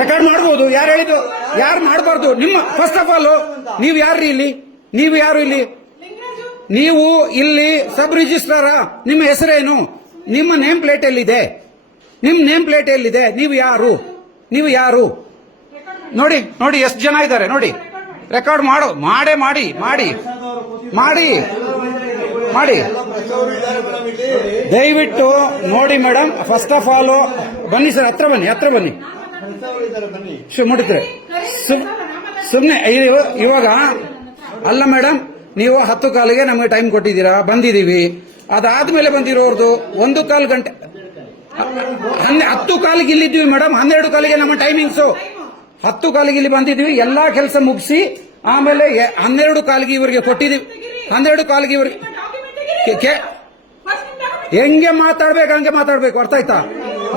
Record ಮಾಡ್ಬೋದು. ಯಾರು ಹೇಳಿದ್ದು? ಯಾರು ಮಾಡಬಾರ್ದು? ನಿಮ್ಮ ಫಸ್ಟ್ ಆಫ್ ಆಲ್ ನೀವು ಯಾರು ಇಲ್ಲಿ? ನೀವು ಯಾರು ಇಲ್ಲಿ? ನೀವು ಇಲ್ಲಿ ಸಬ್ ರಿಜಿಸ್ಟ್ರಾರ. ನಿಮ್ಮ ಹೆಸರೇನು? ನಿಮ್ಮ ನೇಮ್ ಪ್ಲೇಟ್ ಎಲ್ಲಿದೆ? ನಿಮ್ಮ ನೇಮ್ ಪ್ಲೇಟ್ ಎಲ್ಲಿದೆ? ನೀವು ಯಾರು? ನೀವು ಯಾರು? ನೋಡಿ ನೋಡಿ, ಎಷ್ಟು ಜನ ಇದ್ದಾರೆ? ನೋಡಿ. ರೆಕಾರ್ಡ್ ಮಾಡೋ. ಮಾಡೇ, ಮಾಡಿ ಮಾಡಿ. ಮಾಡಿ. ಮಾಡಿ. ದಯವಿಟ್ಟು ನೋಡಿ ಮೇಡಮ್ ಫಸ್ಟ್ ಆಫ್ ಆಲ್ ಬನ್ನಿ ಸರ್, ಹತ್ರ ಬನ್ನಿ ಹತ್ರ ಬನ್ನಿ. ಶು ಮುಡಿದ್ರೆ ಸುಮ್ಮನೆ ಇವಾಗ, ಅಲ್ಲ ಮೇಡಮ್ ನೀವು ಹತ್ತು ಕಾಲಿಗೆ ನಮಗೆ ಟೈಮ್ ಕೊಟ್ಟಿದ್ದೀರಾ, ಬಂದಿದ್ದೀವಿ. ಅದಾದ್ಮೇಲೆ ಬಂದಿರೋರ್ದು ಒಂದು ಕಾಲು ಗಂಟೆ ಹನ್ನೆ ಹತ್ತು ಕಾಲಿಗೆ ಇಲ್ಲಿದ್ದೀವಿ ಮೇಡಮ್ ಹನ್ನೆರಡು ಕಾಲಿಗೆ ನಮ್ಮ ಟೈಮಿಂಗ್ಸು ಹತ್ತು ಕಾಲಿಗೆ ಇಲ್ಲಿ ಬಂದಿದ್ವಿ ಎಲ್ಲಾ ಕೆಲಸ ಮುಗಿಸಿ, ಆಮೇಲೆ ಹನ್ನೆರಡು ಕಾಲಿಗೆ ಇವರಿಗೆ ಕೊಟ್ಟಿದ್ದೀವಿ. ಹನ್ನೆರಡು ಕಾಲಿಗೆ ಇವರಿಗೆ ಹೆಂಗೆ ಮಾತಾಡ್ಬೇಕು, ಹಂಗೆ ಮಾತಾಡ್ಬೇಕು? ಅರ್ಥ ಆಯ್ತಾ?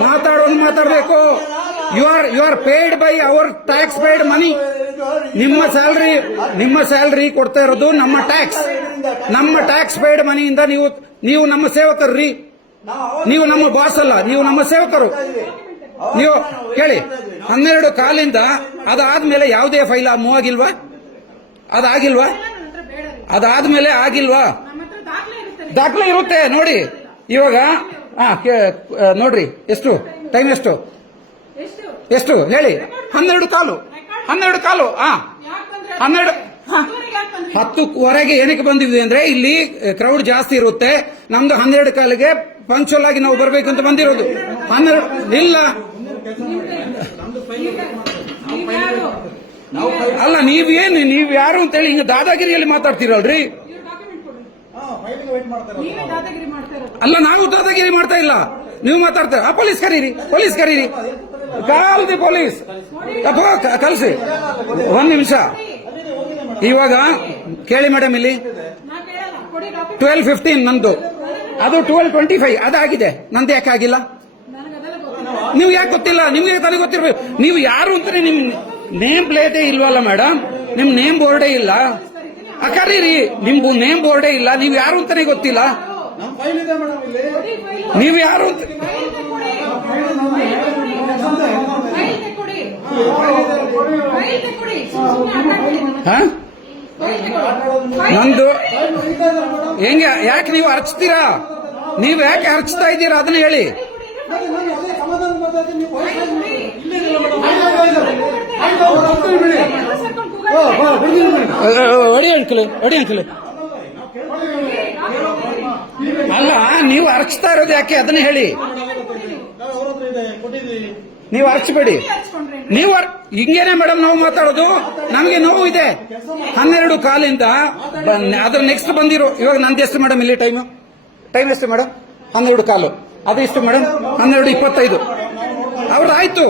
ಮಾತಾಡೋದು ಮಾತಾಡ್ಬೇಕು. You are you are paid by our tax paid money ನಿಮ್ಮ ಸ್ಯಾಲ್ರಿ ನಿಮ್ಮ ಸ್ಯಾಲ್ರಿ ಕೊಡ್ತಾ ಇರೋದು ನಮ್ಮ ಟ್ಯಾಕ್ಸ್ ನಮ್ಮ ಟ್ಯಾಕ್ಸ್ ಪೇಯ್ಡ್ ಮನಿಯಿಂದ ನೀವು ನೀವು ನಮ್ಮ ಸೇವಕರ್ರಿ. ನೀವು ನಮ್ಮ ಬಾಸ್ ಅಲ್ಲ, ನೀವು ನಮ್ಮ ಸೇವಕರು. ನೀವು ಕೇಳಿ, ಹನ್ನೆರಡು ಕಾಲಿಂದ ಅದಾದ್ಮೇಲೆ ಯಾವುದೇ ಫೈಲ್ ಮೂವ್ ಆಗಿಲ್ವಾ? ಅದಾಗಿಲ್ವಾ? ಅದಾದ್ಮೇಲೆ ಆಗಿಲ್ವಾ? ದಾಖಲೆ ಇರುತ್ತೆ ನೋಡಿ. ಇವಾಗ ಹಾ ನೋಡ್ರಿ ಎಷ್ಟು? ಟೈಮ್ ಎಷ್ಟು? ಎಷ್ಟು? ಹೇಳಿ. ಹನ್ನೆರಡು ಕಾಲು. ಹನ್ನೆರಡು ಕಾಲು ಹಾ ಹನ್ನೆರಡು ಹತ್ತುವರೆಗೆ ಏನಕ್ಕೆ ಬಂದಿದ್ವಿ ಅಂದ್ರೆ ಇಲ್ಲಿ ಕ್ರೌಡ್ ಜಾಸ್ತಿ ಇರುತ್ತೆ. ನಮ್ದು ಹನ್ನೆರಡು ಕಾಲಿಗೆ ಪಂಚುವಲ್ ಆಗಿ ನಾವು ಬರಬೇಕು ಅಂತ ಬಂದಿರೋದು. ಹನ್ನೆರಡು ಇಲ್ಲ. ಅಲ್ಲ ನೀವೇನು ನೀವ್ ಯಾರು ಅಂತೇಳಿ ಹಿಂಗ ದಾದಾಗಿರಿಯಲ್ಲಿ ಮಾತಾಡ್ತೀರಲ್ರಿ ಇವ್ರ ಡಾಕ್ಯುಮೆಂಟ್ ಕೊಡ್ರಿ ನೀವೇ ದಾದಾಗಿರಿ ಮಾಡ್ತಾ ಇರೋದು ಅಲ್ಲ ನಾನು ದಾದಾಗಿರಿ ಮಾಡ್ತಾ ಇಲ್ಲ. ನೀವು ಮಾತಾಡ್ತಾರೆ ಆ ಪೊಲೀಸ್ ಕರೀರಿ ಪೊಲೀಸ್ ಕರೀರಿ. ಕಾಲ್ದಿ ಪೊಲೀಸ್. ಕಲ್ಸಿ ಒಂದ್ ನಿಮಿಷ. ಇವಾಗ ಕೇಳಿ ಮೇಡಮ್ ಇಲ್ಲಿ. ಟ್ವೆಲ್ ಫಿಫ್ಟೀನ್ ನಂದು. ಅದು ಟ್ವೆಲ್ ಟ್ವೆಂಟಿ ಫೈವ್ ಅದಾಗಿದೆ. ನಂದು ಯಾಕೆ ಆಗಿಲ್ಲ? ನೀವು ಯಾಕೆ ಗೊತ್ತಿಲ್ಲ? ನಿಮ್ಗೆ ತಾನೇ ಗೊತ್ತಿರ್ಬೇಕು. ನೀವು ಯಾರು ಅಂತಾನೆ ನಿಮ್ ನೇಮ್ ಪ್ಲೇಟೇ ಇಲ್ವಲ್ಲ ಮೇಡಮ್? ನಿಮ್ ನೇಮ್ ಬೋರ್ಡೇ ಇಲ್ಲ. ಆ, ಕರೀರಿ ನಿಮ್ದು ನೇಮ್ ಬೋರ್ಡೇ ಇಲ್ಲ ನೀವು ಯಾರು ಅಂತಾನೆ ಗೊತ್ತಿಲ್ಲ? ನೀವು ಯಾರು ಅಂತ ನಂದು ಹೆಂಗ ಹೆಂಗೆ ಯಾಕೆ ನೀವು ಹರ್ಚ್ತೀರಾ ನೀವು ಯಾಕೆ ಹರ್ಚ್ತಾ ಇದ್ದೀರಾ? ಅದನ್ನ ಹೇಳಿ. ಒಡಿ ಅಂಕಲ್ ಒಡಿ ಅಂಕಲ್. ಅಲ್ಲ, ನೀವು ಅರ್ಚ್ತಾ ಇರೋದು ಯಾಕೆ? ಅದನ್ನ ಹೇಳಿ. ನೀವು ಅರ್ಚಬೇಡಿ. ನೀವು ಹಿಂಗೇನೆ ಮೇಡಮ್ ನಾವು ಮಾತಾಡೋದು? ನಮ್ಗೆ ನೋವು ಇದೆ. ಹನ್ನೆರಡು ಕಾಲಿಂದ ಅದ್ರ ನೆಕ್ಸ್ಟ್ ಬಂದಿರೋ ಇವಾಗ ನಂದು ಎಷ್ಟು ಮೇಡಮ್ ಇಲ್ಲಿ ಟೈಮ್ ಟೈಮ್ ಎಷ್ಟು ಮೇಡಮ್? ಹನ್ನೆರಡು ಕಾಲು. ಅದು ಎಷ್ಟು ಮೇಡಮ್? ಹನ್ನೆರಡು ಇಪ್ಪತ್ತೈದು. ಅವ್ರದ್ದು ಆಯ್ತು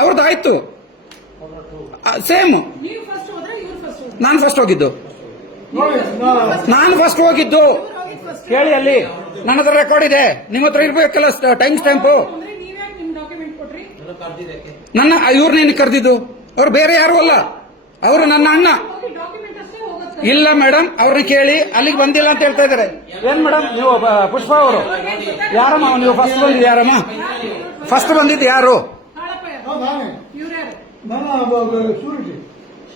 ಅವ್ರದ್ದು ಆಯ್ತು ಸೇಮ್ ನೀವು ಫಸ್ಟ್ ಹೋದ್ರೆ ಇವ್ರು ಫಸ್ಟ್ ನಾನು ಫಸ್ಟ್ ಹೋಗಿದ್ದು. ನಾನು ಫಸ್ಟ್ ಹೋಗಿದ್ದು. ಕೇಳಿ ಅಲ್ಲಿ. ನನ್ನ ಹತ್ರ ರೆಕಾರ್ಡ್ ಇದೆ. ನಿಮ್ಮ ಹತ್ರ ಇರ್ಬೇಕಲ್ಲ ಟೈಮ್ ಸ್ಟ್ಯಾಂಪ್ ನನ್ನ ಇವ್ರ ನೀನು ಕರೆದಿದ್ದು. ಅವ್ರು ಬೇರೆ ಯಾರು ಅಲ್ಲ. ಅವರು ನನ್ನ ಅಣ್ಣ. ಡಾಕ್ಯುಮೆಂಟ್ ಅಷ್ಟೇ ಹೋಗುತ್ತೆ. ಇಲ್ಲ ಮೇಡಮ್ ಅವ್ರನ್ನ ಕೇಳಿ ಅಲ್ಲಿಗೆ ಬಂದಿಲ್ಲ ಅಂತ ಹೇಳ್ತಾ ಇದ್ದಾರೆ ಏನ್ ಮೇಡಮ್ ನೀವು ಪುಷ್ಪ ಅವರು? ಯಾರಮ್ಮ ನೀವು ಫಸ್ಟ್ ಬಂದಿದ್ದು ಯಾರಮ್ಮ? ಫಸ್ಟ್ ಬಂದಿದ್ದು ಯಾರು? ನಾನೇ. ಶೂರಿಟಿ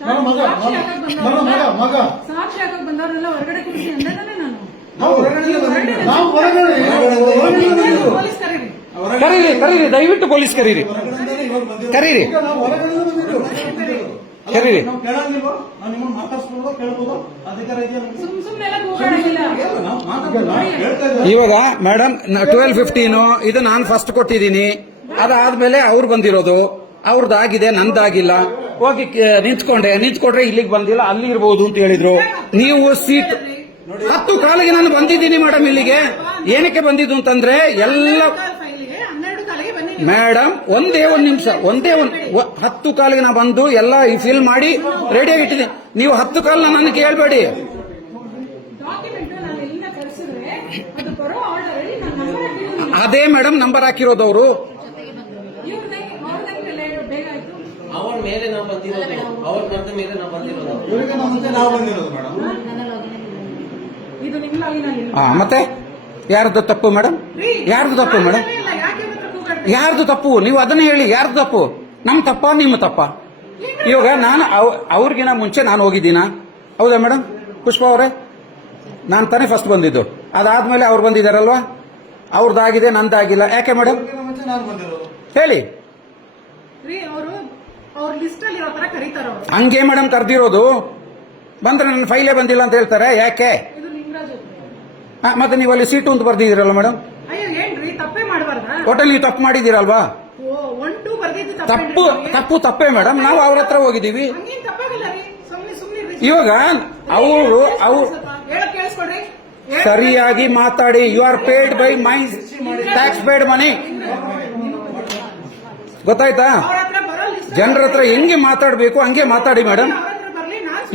ನನ್ನ ಮಗ ಸಾಕ್ಷಿ ಮಗ. ನನ್ನ ಮಗ ಮಗ. ಸಾಕ್ಷಿ ಹಾಕಕ್ ಬಂದವ್ರನ್ನೆಲ್ಲ ಹೊರಗಡೆ ಕೂರಿಸಿ ಅಂದಾನೆ ನಾನು? ನಾವು ಹೊರಗಡೆ ನಾವು ಹೊರಗಡೆ ಹೊರಗಡೆ ಪೊಲೀಸ್ ಕರೀರಿ. ಕರೀರಿ ದಯವಿಟ್ಟು ಪೊಲೀಸ್ ಕರೀರಿ. ಕರೀರಿ. ಕರೀರಿ. ಇವಾಗ ಮೇಡಮ್ ಟ್ವೆಲ್ ಫಿಫ್ಟೀನು ಇದು ನಾನು ಫಸ್ಟ್ ಕೊಟ್ಟಿದ್ದೀನಿ. ಅದಾದ್ಮೇಲೆ ಅವ್ರು ಬಂದಿರೋದು. ಅವ್ರದ್ದಾಗಿದೆ ನಂದಾಗಿಲ್ಲ. ಹೋಗಿ ನಿಂತ್ಕೊಂಡ್ರೆ ನಿಂತ್ಕೊಂಡೆ. ನಿಂತ್ಕೊಂಡ್ರೆ ಇಲ್ಲಿಗೆ ಬಂದಿಲ್ಲ ಅಲ್ಲಿ ಇರ್ಬೋದು ಅಂತ ಹೇಳಿದ್ರು. ನೀವು ಸೀಟ್ ಹತ್ತು ಕಾಲಿಗೆ ನಾನು ಬಂದಿದ್ದೀನಿ ಮೇಡಮ್ ಇಲ್ಲಿಗೆ. ಏನಕ್ಕೆ ಬಂದಿದ್ದು ಅಂತಂದ್ರೆ ಎಲ್ಲ ಮೇಡಮ್ ಒಂದೇ ಒಂದ್ ನಿಮಿಷ ಒಂದೇ ಒಂದ್ ಹತ್ತು ಕಾಲಿಗೆ ನಾ ಬಂದು ಎಲ್ಲ ಫಿಲ್ ಮಾಡಿ ರೆಡಿಯಾಗಿ ಆಗಿಟ್ಟಿದೆ ನೀವು ಹತ್ತು ಕಾಲ ನನ್ನ ಕೇಳಬೇಡಿ. ಅದು ಮೇಡಮ್ ನಂಬರ್ ಹಾಕಿರೋದು ಅವರು ಇವ್ರದ್ದೇ ಅವ್ರದ್ದೇ ಬೇಗ ಆಯ್ತು ಅವ್ರ ಮೇಲೆ ನಾವು ಬಂದಿರೋದು. ಅವ್ರ ಮರದ ಮೇಲೆ ನಾವು ಬಂದಿರೋದು. ಇವರಿಗೆ ನಮ್ಮ ಮುಂದೆ ನಾವು ಬಂದಿರೋದು ಮೇಡಮ್. ಇದು ನಿಮ್ಮ ಲಾಗಿನಲ್ಲಿ ಮತ್ತೆ? ಯಾರ್ದು ತಪ್ಪು ಮೇಡಮ್? ಯಾರ್ದು ತಪ್ಪು ಮೇಡಮ್? ಯಾರ್ದು ತಪ್ಪು? ನೀವು ಅದನ್ನ ಹೇಳಿ ಯಾರ್ದು ತಪ್ಪು? ನಮ್ ತಪ್ಪ ನಿಮ್ಮ ತಪ್ಪ? ಇವಾಗ ನಾನು ಅವ್- ಅವ್ರಿಗಿನ ಮುಂಚೆ ನಾನು ಹೋಗಿದ್ದೀನ? ಹೌದಾ ಮೇಡಮ್? ಪುಷ್ಪ ಅವರೇ? ನಾನು ತಾನೇ ಫಸ್ಟ್ ಬಂದಿದ್ದು. ಅದಾದ್ಮೇಲೆ ಅವ್ರು ಬಂದಿದ್ದಾರಲ್ವಾ? ಅವ್ರದ್ದಾಗಿದೆ ನಂದಾಗಿಲ್ಲ. ಯಾಕೆ ಮೇಡಮ್? ಹೇಳಿ ಅವರು ಅವ್ರ ಲಿಸ್ಟ್ ಅಲ್ಲಿ ಇರೋ ತರ ಕರೀತಾರ ಅವ್ರು. ಹಂಗೆ ಮೇಡಮ್ ಕರೆದಿರೋದು. ಬಂದ್ರೆ ನನ್ನ ಫೈಲೇ ಬಂದಿಲ್ಲ ಅಂತ ಹೇಳ್ತಾರೆ. ಯಾಕೆ? ಇದು ಆ, ಮತ್ತೆ ನೀವು ಅಲ್ಲಿ ಸೀಟು ಅಂತ ಬರ್ದಿದ್ದೀರಲ್ಲ ಮೇಡಮ್ ಅಯ್ಯೋ ಏನ್ರಿ? ತಪ್ಪೇ ಮಾಡಬಾರ್ದಾ? ಒಟ್ಟಲ್ಲಿ ನೀವು ತಪ್ಪು ಮಾಡಿದ್ದೀರಲ್ವಾ? ಓ ಒನ್ ಟೂ ಬರ್ದಿದ್ದು ತಪ್ಪು ತಪ್ಪು ತಪ್ಪೇ ಮೇಡಮ್ ನಾವು ಅವ್ರ ಹತ್ರ ಹೋಗಿದ್ದೀವಿ. ಹಂಗೇನ್ ತಪ್ಪಾಗಿಲ್ಲ ರೀ. ಸುಮ್ನೆ ಸುಮ್ನೆ ಇವಾಗ ಅವರು ಅವ್ರು ಹೇಳಕ್ ಕೇಳಿಸ್ಕೊಡ್ರಿ. ಹೇಳಕ್ ಸರಿಯಾಗಿ ಮಾತಾಡಿ. You are paid by my tax paid money ಗೊತ್ತಾಯ್ತಾ? ಅವ್ರ ಹತ್ರ ಜನರ ಹತ್ರ ಹೆಂಗೆ ಮಾತಾಡಬೇಕು ಹಂಗೆ ಮಾತಾಡಿ ಮೇಡಮ್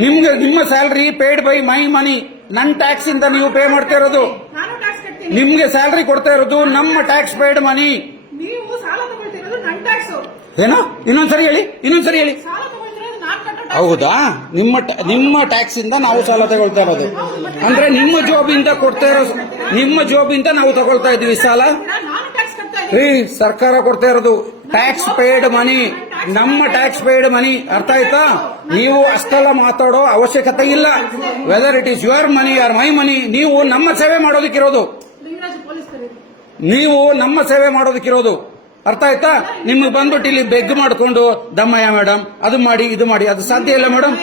ನಿಮ್ಗೆ ನಿಮ್ಮ salary paid by my money ನನ್ನ ಟ್ಯಾಕ್ಸ್ ಇಂದ ನೀವು ಪೇ ಮಾಡ್ತಾ ಇರೋದು. ನಿಮ್ಗೆ ಸ್ಯಾಲ್ರಿ ಕೊಡ್ತಾ ಇರೋದು ನಮ್ಮ ಟ್ಯಾಕ್ಸ್ ಪೇಡ್ ಮನಿ ಏನೋ? ಇನ್ನೊಂದ್ಸರಿ ಹೇಳಿ ಇನ್ನೊಂದ್ಸರಿ ಹೇಳಿ. ಹೌದಾ? ನಿಮ್ಮ ನಿಮ್ಮ ಟ್ಯಾಕ್ಸ್ ಇಂದ ನಾವು ಸಾಲ ತಗೊಳ್ತಾ ಇರೋದು. ಅಂದ್ರೆ ನಿಮ್ಮ ಜಾಬ್ ಇಂದ ಕೊಡ್ತಾ ಇರೋ ನಿಮ್ಮ ಜಾಬ್ ಇಂದ ನಾವು ತಗೊಳ್ತಾ ಇದೀವಿ ಸಾಲ. ರೀ ಸರ್ಕಾರ ಕೊಡ್ತಾ ಇರೋದು. ಟ್ಯಾಕ್ಸ್ ಪೇಡ್ ಮನಿ ನಮ್ಮ ಟ್ಯಾಕ್ಸ್ ಪೇಡ್ ಮನಿ ಅರ್ಥ ಆಯ್ತಾ? ನೀವು ಅಷ್ಟೆಲ್ಲ ಮಾತಾಡೋ ಅವಶ್ಯಕತೆ ಇಲ್ಲ. Whether it is your money or my money ನೀವು ನಮ್ಮ ಸೇವೆ ಮಾಡೋದಕ್ಕಿರೋದು. ನೀವು ನಮ್ಮ ಸೇವೆ ಮಾಡೋದಕ್ಕಿರೋದು. ಅರ್ಥ ಆಯ್ತಾ? ನಿಮಗೆ ಬಂದ್ಬಿಟ್ಟು ಇಲ್ಲಿ ಬೆಗ್ ಮಾಡಿಕೊಂಡು, ದಮ್ಮಯ್ಯ ಮೇಡಮ್ ಅದು ಮಾಡಿ, ಇದು ಮಾಡಿ, ಅದು ಸಾಧ್ಯ ಇಲ್ಲ ಮೇಡಮ್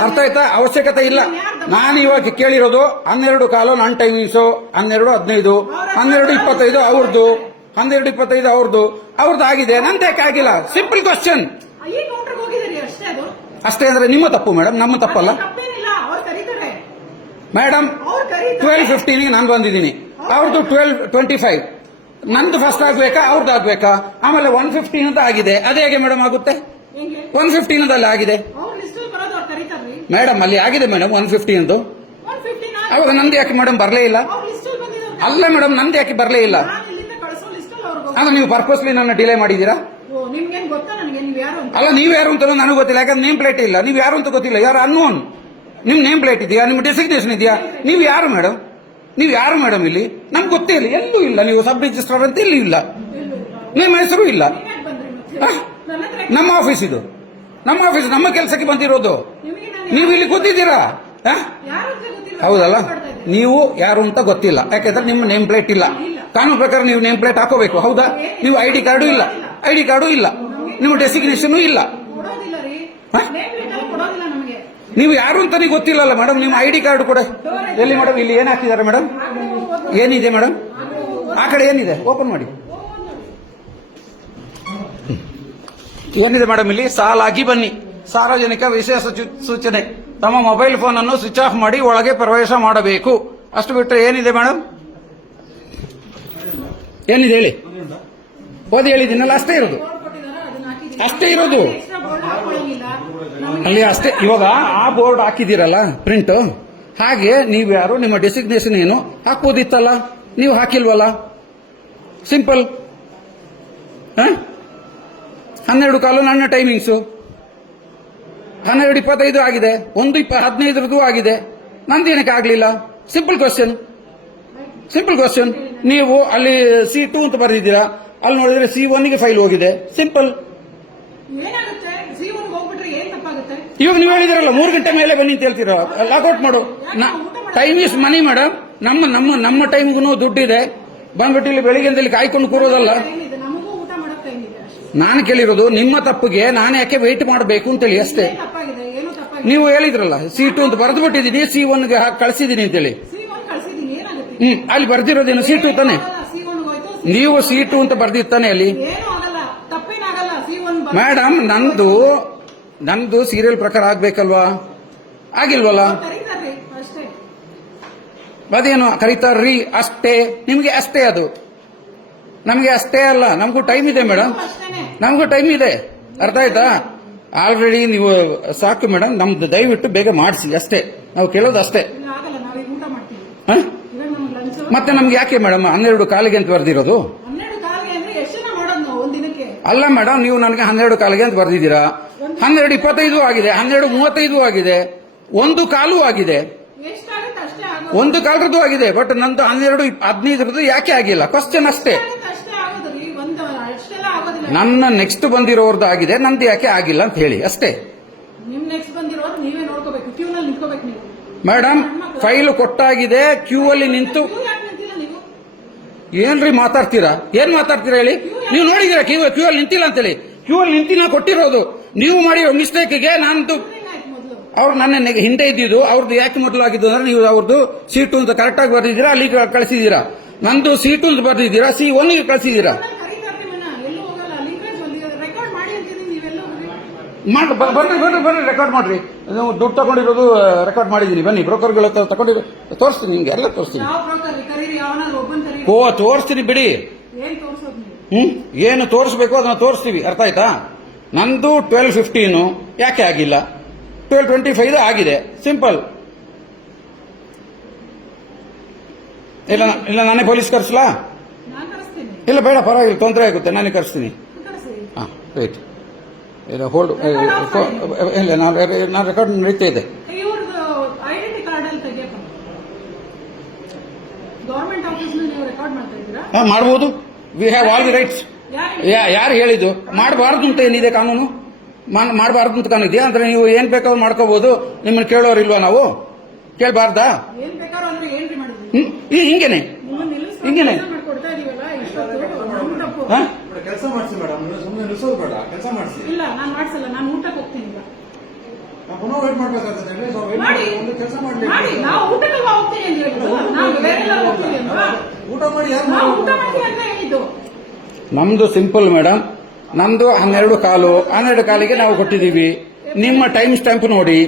ಅರ್ಥ ಆಯ್ತಾ? ಅವಶ್ಯಕತೆ ಇಲ್ಲ. ನಾನು ಇವಾಗ ಕೇಳಿರೋದು ಹನ್ನೆರಡು ಕಾಲು, ನನ್ನ ಟೈಮಿಂಗ್ಸು ಹನ್ನೆರಡು ಹದಿನೈದು, ಹನ್ನೆರಡು ಇಪ್ಪತ್ತೈದು, ಅವ್ರದ್ದು. ಹನ್ನೆರಡು ಇಪ್ಪತ್ತೈದು ಅವ್ರದ್ದು ಅವ್ರದ್ದು ಆಗಿದೆ. ನಂದು ಯಾಕೆ ಆಗಿಲ್ಲ. ಸಿಂಪಲ್ ಕ್ವಶನ್ ಅಷ್ಟೇ ಅದು? ಅಷ್ಟೇ ಅಂದ್ರೆ ನಿಮ್ಮ ತಪ್ಪು ಮೇಡಮ್ ನಮ್ಮ ತಪ್ಪಲ್ಲ. ಮೇಡಮ್ ಟ್ವೆಲ್ ಫಿಫ್ಟೀನಿಗೆ ನಾನು ಬಂದಿದ್ದೀನಿ. ಅವ್ರದ್ದು ಟ್ವೆಲ್ ಟ್ವೆಂಟಿ ಫೈವ್ ನಂದು ಫಸ್ಟ್ ಆಗ್ಬೇಕಾ? ಅವ್ರದ್ದು ಆಗ್ಬೇಕಾ? ಆಮೇಲೆ ಒನ್ ಫಿಫ್ಟೀನ್ ಅಂತ ಆಗಿದೆ. ಅದೇ ಹೇಗೆ ಮೇಡಮ್ ಆಗುತ್ತೆ? ಒನ್ ಫಿಫ್ಟೀನ್ ಅಲ್ಲಿ ಆಗಿದೆ. ಮೇಡಮ್ ಅಲ್ಲಿ ಆಗಿದೆ ಮೇಡಮ್ ಒನ್ ಫಿಫ್ಟೀನ್ ಅವಾಗ ನಂದು ಯಾಕೆ ಮೇಡಮ್ ಬರಲೇ ಇಲ್ಲ? ಅಲ್ಲ ಮೇಡಮ್ ನಂದು ಯಾಕೆ ಬರಲೇ ಇಲ್ಲ ಅಲ್ಲಿ ನೀವು ಪರ್ಪಸ್ಲಿ ನನ್ನ ಡಿಲೇ ಮಾಡಿದ್ದೀರಾ? ಓ ನಿಮ್ಗೇನ್ ಗೊತ್ತಾ ನನಗೆ? ನೀವ್ ಯಾರು ಅಂತ? ಅಲ್ಲ ನೀವು ಯಾರು ಅಂತ ನನಗೆ ಗೊತ್ತಿಲ್ಲ. ಯಾಕಂದ್ರೆ ನೇಮ್ ಪ್ಲೇಟ್ ಇಲ್ಲ. ನೀವು ಯಾರು ಅಂತ ಗೊತ್ತಿಲ್ಲ. ಯಾರು ಅನ್ನೋನ್ ನಿಮ್ ನೇಮ್ ಪ್ಲೇಟ್ ಇದೆಯಾ? ನಿಮ್ ಡೆಸಿಗ್ನೇಷನ್ ಇದೆಯಾ? ನೀವು ಯಾರು ಮೇಡಮ್ ನೀವು ಯಾರು ಮೇಡಮ್ ಇಲ್ಲಿ? ನಮ್ಗೆ ಗೊತ್ತೇ ಇಲ್ಲ. ಎಲ್ಲೂ ಇಲ್ಲ. ನೀವು ಸಬ್ ರಿಜಿಸ್ಟ್ರಾರ್ ಅಂತ ಇಲ್ಲಿ. ಇಲ್ಲ. ನಿಮ್ಮ ಹೆಸರು ಇಲ್ಲ. ನಮ್ಮ ಆಫೀಸ್ ಇದು. ನಮ್ಮ ಆಫೀಸ್ ನಮ್ಮ ಕೆಲಸಕ್ಕೆ ಬಂದಿರೋದು. ನೀವು ಇಲ್ಲಿ ಕೂತಿದ್ದೀರಾ? ಹೌದಲ್ಲ. ನೀವು ಯಾರು ಅಂತ ಗೊತ್ತಿಲ್ಲ. ಯಾಕೆಂದ್ರೆ ನಿಮ್ಮ ನೇಮ್ ಪ್ಲೇಟ್ ಇಲ್ಲ. ಕಾನೂನು ಪ್ರಕಾರ ನೀವು ನೇಮ್ ಪ್ಲೇಟ್ ಹಾಕೋಬೇಕು. ಹೌದಾ? ನೀವು ಐ ಡಿ ಕಾರ್ಡು ಇಲ್ಲ. ಐ ಡಿ ಕಾರ್ಡು ಇಲ್ಲ. ನಿಮ್ಮ ಡೆಸಿಗ್ನೇಷನ್ ಇಲ್ಲ. ನೀವು ಯಾರು ಅಂತಾನೆ ಗೊತ್ತಿಲ್ಲಲ್ಲ ಮೇಡಮ್. ನಿಮ್ಮ ಐ ಡಿ ಕಾರ್ಡ್ ಕೂಡ. ಎಲ್ಲಿ ಮೇಡಮ್? ಇಲ್ಲಿ ಏನ್ ಹಾಕಿದ್ದಾರೆ ಮೇಡಮ್? ಏನಿದೆ ಮೇಡಮ್? ಆ ಕಡೆ ಏನಿದೆ? ಓಪನ್ ಮಾಡಿ. ಏನಿದೆ ಮೇಡಮ್ ಇಲ್ಲಿ? ಸಾಲಾಗಿ ಬನ್ನಿ. ಸಾರ್ವಜನಿಕ ವಿಶೇಷ ಸೂಚ- ಸೂಚನೆ. ತಮ್ಮ ಮೊಬೈಲ್ ಫೋನ್ ಅನ್ನು ಸ್ವಿಚ್ ಆಫ್ ಮಾಡಿ ಒಳಗೆ ಪ್ರವೇಶ ಮಾಡಬೇಕು. ಅಷ್ಟು ಬಿಟ್ಟರೆ ಏನಿದೆ ಮೇಡಮ್ ಏನಿದೆ ಹೇಳಿ? ಓದಿ ಹೇಳಿದ್ದೀನಲ್ಲ ಅಷ್ಟೇ ಇರೋದು. ಅಷ್ಟೇ ಇರೋದು. ಅಲ್ಲಿ ಅಷ್ಟೇ. ಇವಾಗ ಆ ಬೋರ್ಡ್ ಹಾಕಿದ್ದೀರಲ್ಲ ಪ್ರಿಂಟ್ ಹಾಗೆ ನೀವು ಯಾರು, ನಿಮ್ಮ ಡೆಸಿಗ್ನೇಷನ್ ಏನು? ಹಾಕ್ಬೋದಿತ್ತಲ್ಲ ನೀವು ಹಾಕಿಲ್ವಲ್ಲ? ಸಿಂಪಲ್ ಹನ್ನೆರಡು ಕಾಲು ನನ್ನ ಟೈಮಿಂಗ್ಸು ಹನ್ನೆರಡು ಇಪ್ಪತ್ತೈದು ಆಗಿದೆ ಒಂದು ಇಪ್ಪ ಹದಿನೈದರದ್ದು ಆಗಿದೆ. ನಂದೇನಕ್ಕೆ ಆಗಲಿಲ್ಲ? ಸಿಂಪಲ್ ಕ್ವಶನ್ ಸಿಂಪಲ್ ಕ್ವಶನ್ ನೀವು ಅಲ್ಲಿ ಸಿ ಟು ಅಂತ ಬರೆದಿದ್ದೀರಾ. ಅಲ್ಲಿ ನೋಡಿದ್ರೆ ಸಿ ಒನ್ಗೆ ಫೈಲ್ ಹೋಗಿದೆ. ಸಿಂಪಲ್ ಇವಾಗ ನೀವು ಹೇಳಿದಿರಲ್ಲ ಮೂರು ಗಂಟೆ ಮೇಲೆ ಬನ್ನಿ ಅಂತ ಹೇಳ್ತೀರ? ಲಾಕ್ಔಟ್ ಮಾಡು. ಟೈಮ್ ಇಸ್ ಮನಿ ಮೇಡಮ್ ನಮ್ಮ ನಮ್ಮ ನಮ್ಮ ಟೈಮ್ಗೂ ದುಡ್ಡಿದೆ. ಬಂದ್ಬಿಟ್ಟು ಇಲ್ಲಿ ಬೆಳಿಗ್ಗೆ ಕಾಯ್ಕೊಂಡು ಕೂರೋದಲ್ಲ ಏನಿದೆ ನಮಗೂ ಊಟ ಮಾಡಕ್ ಟೈಮ್ ಇದೆ ಅಷ್ಟೇ ನಾನು ಕೇಳಿರೋದು ನಿಮ್ಮ ತಪ್ಪಿಗೆ ನಾನು ಯಾಕೆ ವೆಯ್ಟ್ ಮಾಡಬೇಕು ಅಂತೇಳಿ ಅಷ್ಟೇ. ತಪ್ಪಾಗಿದೆ? ಏನು ತಪ್ಪಾಗಿದೆ? ನೀವು ಹೇಳಿದ್ರಲ್ಲ ಸಿ ಟು ಅಂತ ಬರೆದು ಬಿಟ್ಟಿದ್ದೀನಿ ಸಿ ಒನ್ಗೆ ಹಾಕಿ ಕಳಿಸಿದ್ದೀನಿ ಅಂತೇಳಿ. ಕಳ್ಸಿದೀನಿ ಏನಾಗುತ್ತೆ? ಹ್ಮ್ ಅಲ್ಲಿ ಬರ್ದಿರೋದೇನು ಸಿ ಟು ತಾನೆ? ಹೋಯ್ತು ನೀವು ಸಿ ಟು ಅಂತ ಬರ್ದಿತ್ತಾನೆ ಅಲ್ಲಿ? ಏನು ಆಗಲ್ಲ ತಪ್ಪೇನಾಗಲ್ಲ ಸಿ ಒನ್ ಮೇಡಮ್ ನಂದು ನಂದು ಸೀರಿಯಲ್ ಪ್ರಕಾರ ಆಗ್ಬೇಕಲ್ವಾ? ಆಗಿಲ್ವಲ್ಲ? ಅದೇನು ಕರೀತಾರ್ರಿ ಅಷ್ಟೇ. ನಿಮ್ಗೆ ಅಷ್ಟೇ ಅದು. ನಮಗೆ ಅಷ್ಟೇ ಅಲ್ಲ, ನಮಗೂ ಟೈಮ್ ಇದೆ ಮೇಡಮ್ ನಮಗೂ ಟೈಮ್ ಇದೆ. ಅರ್ಥ ಆಯ್ತಾ? ಆಲ್ರೆಡಿ ನೀವು ಸಾಕು ಮೇಡಮ್ ನಮ್ದು ದಯವಿಟ್ಟು ಬೇಗ ಮಾಡಿಸಿ, ಅಷ್ಟೇ. ನಾವು ಕೇಳೋದು ಅಷ್ಟೇ. ಮತ್ತೆ ನಮ್ಗೆ ಯಾಕೆ ಮೇಡಮ್ ಹನ್ನೆರಡು ಕಾಲಿಗೆ ಅಂತ ಬರ್ದಿರೋದು? ಅಲ್ಲ ಮೇಡಮ್ ನೀವು ನನಗೆ ಹನ್ನೆರಡು ಕಾಲಿಗೆ ಅಂತ ಬರ್ದಿದ್ದೀರಾ? ಹನ್ನೆರಡು ಇಪ್ಪತ್ತೈದು ಆಗಿದೆ, ಹನ್ನೆರಡು ಮೂವತ್ತೈದು ಆಗಿದೆ, ಒಂದು ಕಾಲು ಆಗಿದೆ. ಒಂದು ಕಾಲರದ್ದು ಆಗಿದೆ ಬಟ್ ನಂದು ಹನ್ನೆರಡು, ಹದಿನೈದರದ್ದು ಯಾಕೆ ಆಗಿಲ್ಲ? ಕ್ವಶನ್ ಅಷ್ಟೇ ಎಷ್ಟಾಗುತ್ತೆ ಅಷ್ಟೇ ಆಗೋದು ರೀ ಒಂದು ಅಷ್ಟೆಲ್ಲ ಆಗೋದಿಲ್ಲ ನನ್ನ ನೆಕ್ಸ್ಟ್ ಬಂದಿರೋರ್ದು ಆಗಿದೆ ನಂದು ಯಾಕೆ ಆಗಿಲ್ಲ ಅಂತ ಹೇಳಿ ಅಷ್ಟೇ. ನಿಮ್ ನೆಕ್ಸ್ಟ್ ಬಂದಿರೋರು ನೀವೇ ನೋಡ್ಕೋಬೇಕು ಕ್ಯೂ ನಲ್ಲಿ ನಿಂತ್ಕೋಬೇಕು ನೀವು. ಮೇಡಮ್ ಫೈಲ್ ಕೊಟ್ಟಾಗಿದೆ ಕ್ಯೂ ಅಲ್ಲಿ ನಿಂತು. ಕ್ಯೂ ಯಾಕೆ ನಿಂತಿಲ್ಲ ನೀವು? ಏನ್ರಿ ಮಾತಾಡ್ತೀರಾ? ಏನ್ ಮಾತಾಡ್ತೀರಾ ಹೇಳಿ? ನೀವು ನೋಡಿದೀರಾ ಕ್ಯೂ ಕ್ಯೂ ಅಲ್ಲಿ ನಿಂತಿಲ್ಲ ಅಂತೇಳಿ ಕ್ಯೂ ಅಲ್ಲಿ ನಿಂತಿನ ಕೊಟ್ಟಿರೋದು. ನೀವು ಮಾಡಿರೋ ಮಿಸ್ಟೇಕ್ಗೆ ಏನಾಯ್ತು ಮೊದಲು? ಅವ್ರು ನನ್ನ ಹಿಂದೆ ಇದ್ದಿದ್ದು ಅವ್ರದ್ದು ಯಾಕೆ ಮೊದಲು ಆಗಿದ್ದು ಅಂದ್ರೆ ನೀವು ಅವ್ರದ್ದು ಸೀಟು ಅಂತ ಕರೆಕ್ಟ್ ಆಗಿ ಬರ್ದಿದ್ದೀರಾ ಅಲ್ಲಿ ಕಳಿಸಿದ್ದೀರಾ. ನಂದು ಸೀಟು ಅಂತ ಬರ್ದಿದ್ದೀರಾ ಸಿ ಒನ್ಗೆ ಕಳಿಸಿದ್ದೀರಾ ಕರೀತಾರೆ ನಿಮ್ಮನ್ನ ಎಲ್ಲೂ ಹೋಗಲ್ಲ ಲೀಕೇಜ್ ಬಂದಿದೆ ರೆಕಾರ್ಡ್ ಮಾಡಿ ಅಂತಿದ್ದೀನಿ ನೀವೆಲ್ಲ ಹೋಗಿ ಮಾಡಿ ಬನ್ನಿ ಬನ್ನಿ ಬನ್ನಿ ರೆಕಾರ್ಡ್ ಮಾಡ್ರಿ. ನೀವು ದುಡ್ಡು ತಗೊಂಡಿರೋದು ರೆಕಾರ್ಡ್ ಮಾಡಿದ್ದೀನಿ ಬನ್ನಿ ಬ್ರೋಕರ್ಗಳ ಹತ್ರ ತಗೊಂಡಿರೋ ತೋರಿಸ್ತೀನಿ ನಿಮ್ಗೆ ಎಲ್ಲ ತೋರಿಸ್ತೀನಿ. ಓ ತೋರಿಸ್ತೀನಿ ಬಿಡಿ. ಹ್ಞೂ ಏನು ತೋರಿಸ್ಬೇಕು ಅದನ್ನ ತೋರಿಸ್ತೀವಿ. ಅರ್ಥ ಆಯ್ತಾ? ನಂದು ಟ್ವೆಲ್ ಫಿಫ್ಟೀನು ಯಾಕೆ ಆಗಿಲ್ಲ? ಟ್ವೆಲ್ ಟ್ವೆಂಟಿ ಫೈವ್ ಆಗಿದೆ. ಸಿಂಪಲ್ ಇಲ್ಲ ಇಲ್ಲ ನಾನೇ ಪೊಲೀಸ್ ಕರ್ಸಲಾ? ಇಲ್ಲ ಬೇಡ ಪರವಾಗಿಲ್ಲ ತೊಂದರೆ ಆಗುತ್ತೆ ನಾನೇ ಕರ್ಸ್ತೀನಿ. ಕರೆಸಿ. ಹಾಂ ರೈಟ್ ಇಲ್ಲ ಹೋಲ್ಡ್ ಇಲ್ಲ ನಾನು ನಾನು ರೆಕಾರ್ಡ್ ನಡೀತಾ ಇದೆ ಇವ್ರದ್ದು ಐಡೆಂಟಿ ಕಾರ್ಡ್ ಅಲ್ಲಿ ತೆಗಿಯಪ್ಪ ಗೌರ್ಮೆಂಟ್ ಆಫೀಸ್ ನೀವು ರೆಕಾರ್ಡ್ ಮಾಡ್ತಾ ಇದ್ದೀರಾ? ಹಾಂ ಮಾಡ್ಬೋದು. We have all the rights ಯಾರು ಯಾರು ಹೇಳಿದ್ದು? ಮಾಡಬಾರ್ದು ಅಂತ ಏನಿದೆ ಕಾನೂನು? ಮಾಡಬಾರ್ದು ಅಂತ ಕಾನೂನು ಇದೆಯಾ? ಅಂದ್ರೆ ನೀವು ಏನ್ ಬೇಕಾದ್ರೂ ಮಾಡ್ಕೋಬಹುದು ನಿಮ್ಮನ್ನ ಕೇಳೋರಿಲ್ವಾ ನಾವು? ಕೇಳಬಾರ್ದಾ? ಹಿಂಗೇನೆ. ಹಿಂಗೇನೆ? ಹಾ? ನಿಲ್ಸೋದು ಬೇಡ ಕೆಲಸ ಮಾಡಿಸಿ. ಇಲ್ಲ ನಾನು ಮಾಡ್ಸಲ್ಲ ನಾನು ಊಟಕ್ಕೆ ಹೋಗ್ತೀನಿ ಈಗ. ನಾವು ಪುನಃ ವೇಟ್ ಮಾಡ್ಬೇಕಾಗ್ತದೆ ಹೇಳಿ ಸೊ wait ಮಾಡಿ ಮಾಡಿ, ಒಂದು ಕೆಲಸ ಮಾಡಿ ಮಾಡ್ಲಿ ನಾವು ಊಟಕ್ಕೆ ಹೋಗ್ತೀನಿ ಅಂತ ಹೇಳಿದ್ದು ನಾವು ಬೇರೆ ಎಲ್ಲ ಹೋಗ್ತೀವಿ ಅಲ್ವಾ? ಊಟ ಮಾಡಿ ಯಾರು ನಾವು ಊಟ ಮಾಡ್ತೀವಿ ಅಂತ ಹೇಳಿದ್ದು. ನಮ್ದು ಸಿಂಪಲ್ ಮೇಡಮ್ ನಮ್ದು ಹನ್ನೆರಡು ಕಾಲು ಹನ್ನೆರಡು ಕಾಲಿಗೆ ನಾವು ಕೊಟ್ಟಿದ್ದೀವಿ. ನಿಮ್ಮ ಟೈಮ್ ಸ್ಟ್ಯಾಂಪ್ ನೋಡಿ.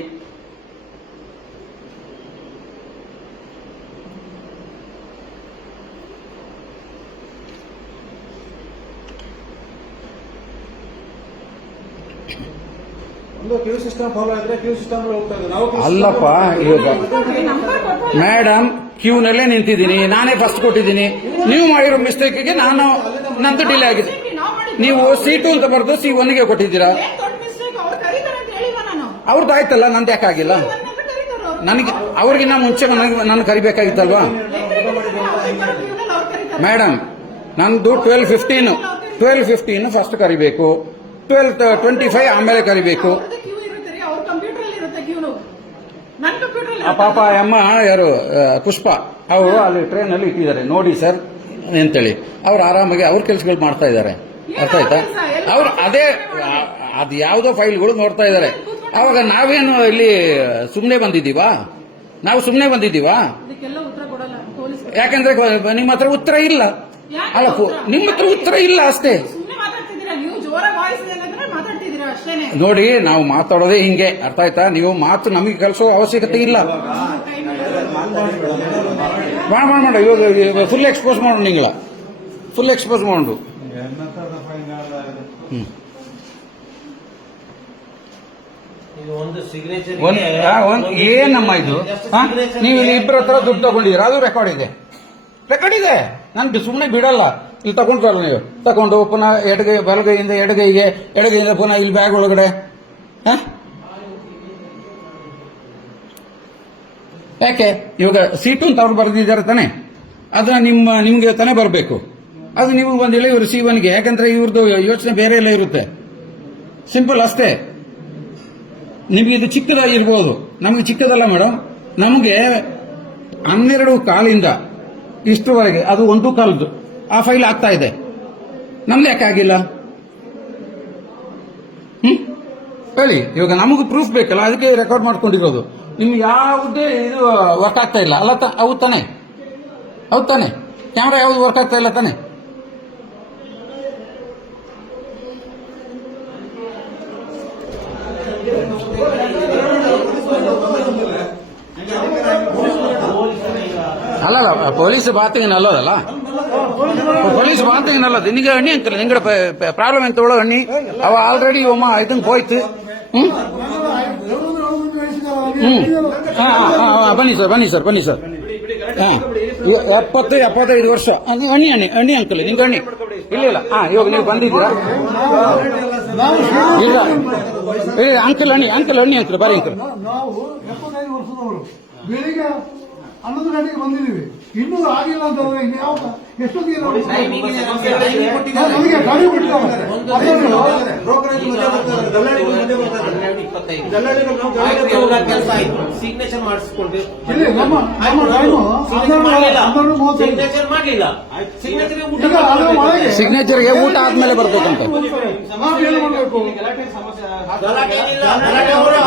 ಕ್ಯೂ ಸಿಸ್ಟಮ್ ಫಾಲೋ ಆದ್ರೆ ಕ್ಯೂ ಸಿಸ್ಟಮ್ ಹೋಗ್ತಾ ಇದೆ ನಾವು ಅಲ್ಲಪ್ಪ ಇವಾಗ ಮೇಡಮ್ ಕ್ಯೂನಲ್ಲೇ ನಿಂತಿದ್ದೀನಿ. ನಾನೇ ಫಸ್ಟ್ ಕೊಟ್ಟಿದ್ದೀನಿ. ನೀವು ಮಾಡಿರೋ ಮಿಸ್ಟೇಕ್ಗೆ ನಾನು ನಂದು ಡಿಲೇ ಆಗಿದೆ. ನೀವು ಸಿ ಟು ಸೀಟು ಅಂತ ಬರೆದು ಸಿ ಒನ್ಗೆ ಕೊಟ್ಟಿದ್ದೀರಾ? ಏನ್ ದೊಡ್ಡ ಮಿಸ್ಟೇಕ್ ಅವ್ರು ಕರೀತಾರೆ ಅಂತ ಹೇಳಿಲ್ವಾ ನಾನು? ಅವ್ರದ್ದು ಆಯ್ತಲ್ಲ ನಂದು ಯಾಕೆ ಆಗಿಲ್ಲ. ನನಗೆ ಅವ್ರಿಗಿನ್ನ ಮುಂಚೆ ನನಗೆ ನಾನು ಕರಿಬೇಕಾಗಿತ್ತಲ್ವಾ? ಮೇಡಮ್ ನಂದು twelve fifteen twelve fifteen first ಕರಿಬೇಕು. ಟ್ವೆಲ್ ಟ್ವೆಂಟಿ ಫೈವ್ ಆಮೇಲೆ ಕರಿಬೇಕು ಕ್ಯೂ ಇರುತ್ತೆ ರೀ ಅವ್ರ ಕಂಪ್ಯೂಟರ್ ಅಲ್ಲಿ ಇರುತ್ತೆ ಕ್ಯೂ ನನ್ ಕಂಪ್ಯೂಟರ್ ಆ ಪಾಪ ಅಮ್ಮ ಯಾರು ಪುಷ್ಪ ಅವರು ಅಲ್ಲಿ ಟ್ರೈನ್ ಅಲ್ಲಿ ಇಟ್ಟಿದ್ದಾರೆ. ನೋಡಿ ಸರ್ ಅಂತೇಳಿ ಅವ್ರು ಆರಾಮಾಗಿ ಅವ್ರ ಕೆಲಸಗಳು ಮಾಡ್ತಾ ಇದ್ದಾರೆ. ಅರ್ಥ ಆಯ್ತಾ? ಅವ್ರು ಅದೇ ಅದು ಯಾವುದೋ ಫೈಲ್ಗಳು ನೋಡ್ತಾ ಇದ್ದಾರೆ. ಅವಾಗ ನಾವೇನು ಇಲ್ಲಿ ಸುಮ್ಮನೆ ಬಂದಿದ್ದೀವಾ? ನಾವು ಸುಮ್ಮನೆ ಬಂದಿದ್ದೀವಾ? ಯಾಕಂದ್ರೆ ನಿಮ್ಮ ಹತ್ರ ಉತ್ತರ ಇಲ್ಲ. ಅಲ್ಲ ನಿಮ್ಮ ಹತ್ರ ಉತ್ತರ ಇಲ್ಲ ಅಷ್ಟೇ. ನೋಡಿ ನಾವು ಮಾತಾಡೋದೇ ಹಿಂಗೆ. ಅರ್ಥ ಆಯ್ತಾ? ನೀವು ಮಾತು ನಮಗೆ ಕಲಿಸೋ ಅವಶ್ಯಕತೆ ಇಲ್ಲ. ಮಾಡ ಮಾಡ ಮಾಡ. ಇವಾಗ ಫುಲ್ ಎಕ್ಸ್ಪೋಸ್ ಮಾಡೋಣ ನಿಂಗಳ. ಫುಲ್ ಎಕ್ಸ್ಪೋಸ್ ಮಾಡು ಏನಮ್ಮ ಇದು? ನೀವು ಇಬ್ಬರ ಹತ್ರ ದುಡ್ಡು ತಗೊಂಡಿದ್ದೀರಾ? ಅದು ರೆಕಾರ್ಡ್ ಇದೆ. ರೆಕಾರ್ಡ್ ಇದೆ. ನಾನು ಸುಮ್ಮನೆ ಬಿಡಲ್ಲ. ಇಲ್ಲಿ ತಗೊಂಡ್ರಲ್ಲ ನೀವು. ತಗೊಂಡು ಪುನಃ ಎಡಗೈ, ಬಲಗೈಯಿಂದ ಎಡಗೈಗೆ, ಎಡಗೈಯಿಂದ ಪುನಃ ಇಲ್ಲಿ ಬ್ಯಾಗ್ ಒಳಗಡೆ. ಹಾಂ? ಯಾಕೆ? ಇವಾಗ ಸೀಟು ಅಂತ ಅವ್ರು ಬರೆದಿದ್ದಾರೆ ತಾನೆ. ಅದನ್ನ ನಿಮ್ಮ, ನಿಮ್ಗೆ ತಾನೇ ಬರಬೇಕು. ಅದು ನಿಮಗೆ ಬಂದಿಲ್ಲ ಇವರು ಸಿ ಒನ್ಗೆ ಯಾಕಂದ್ರೆ ಇವ್ರದ್ದು ಯೋಚನೆ ಬೇರೆ ಎಲ್ಲ ಇರುತ್ತೆ. ಸಿಂಪಲ್ ಅಷ್ಟೇ. ನಿಮಗೆ ಇದು ಚಿಕ್ಕದಾಗಿರ್ಬೋದು. ನಮಗೆ ಚಿಕ್ಕದಲ್ಲ ಮೇಡಮ್ ನಮಗೆ ಹನ್ನೆರಡು ಕಾಲಿಂದ ಇಷ್ಟರವರೆಗೆ ಅದು ಒಂದು ಕಾಲದ್ದು. ಆ ಫೈಲ್ ಆಗ್ತಾ ಇದೆ. ನಮ್ದು ಯಾಕೆ ಆಗಿಲ್ಲ? ಹ್ಮ್? ಹೇಳಿ, ಇವಾಗ ನಮಗೆ ಪ್ರೂಫ್ ಬೇಕಲ್ಲ, ಅದಕ್ಕೆ ರೆಕಾರ್ಡ್ ಮಾಡ್ಕೊಂಡಿರೋದು. ನಿಮ್ಗೆ ಯಾವುದೇ ಇದು ವರ್ಕ್ ಆಗ್ತಾ ಇಲ್ಲ. ಅಲ್ಲ ಹೌದು ತಾನೆ. ಹೌದು ತಾನೆ. ಕ್ಯಾಮ್ರಾ ಯಾವುದು ವರ್ಕ್ ಆಗ್ತಾ ಇಲ್ಲ ತಾನೆ? நல்லதா ಪೊಲೀಸ್ ಬಾತಿಗೆ ನಲ್ಲದಲ್ಲ ಪೊಲೀಸ್ ಬಾತಿಗೆ ನಲ್ಲದು ನಿನಗೆ ಅಣ್ಣಿ ಅಂತಲ್ಲ ನಿಂಗಡ ಪ್ರಾಬ್ಲಮ್ ಎಂತ ಒಳ ಅಣ್ಣಿ ಅವ ಆಲ್ರೆಡಿ ಒಮ್ಮ ಇದನ್ ಹೋಯ್ತು ಹ್ಮ್ ಹ್ಮ್ ಬನ್ನಿ ಸರ್ ಬನ್ನಿ ಸರ್ ಬನ್ನಿ ಸರ್ ಹಾ ಎಪ್ಪತ್ತು ಎಪ್ಪತ್ತೈದು ವರ್ಷ ಅದು ಅಣ್ಣಿ ಅಣ್ಣಿ ಅಣ್ಣಿ ಅಂತಲ್ಲ ನಿಂಗೆ ಅಣ್ಣಿ ಇಲ್ಲ ಇಲ್ಲ ಹಾ ಇವಾಗ ನೀವು ಬಂದಿದ್ದೀರಾ ಇಲ್ಲ ಇಲ್ಲ ಅಂಕಲ್ ಅಣ್ಣಿ ಅಂಕಲ್ ಅಣ್ಣಿ ಅಂತ ಬರೀ ಅಂಕಲ್ ಬೆಳಿಗ್ಗೆ ಹನ್ನೊಂದು ಗಂಟೆಗೆ ಬಂದಿದ್ದೀವಿ. ಇನ್ನೂ ಆಗಿಲ್ಲ ಅಂತಂದ್ರೆ ಇನ್ನು ಯಾವ ಎಷ್ಟೊತ್ತಿಗೆ ನಮ್ಗೆ ಗಾಡಿ ಸಿಗ್ನೇಚರ್ ಮಾಡಿಸ್ಕೊಂಡು ಇಲ್ಲಿ ನಮ್ಮ ನಮ್ಮ ಟೈಮು ಹನ್ನೆರಡು ಹನ್ನೆರಡು ಮೂವತ್ತೈದು. ಸಿಗ್ನೇಚರ್ ಮಾಡ್ಲಿಲ್ಲ ಸಿಗ್ನೇಚರ್ ಊಟ ಈಗ ಅದರ ಒಳಗೆ ಸಿಗ್ನೇಚರ್ಗೆ ಊಟ ಆದ್ಮೇಲೆ ಬರ್ಬೇಕಂತ. ನಾವು ಏನು ಮಾಡಬೇಕು ಗಲಾಟೆ ಏನಿಲ್ಲ. ಗಲಾಟೆ ಅವರು-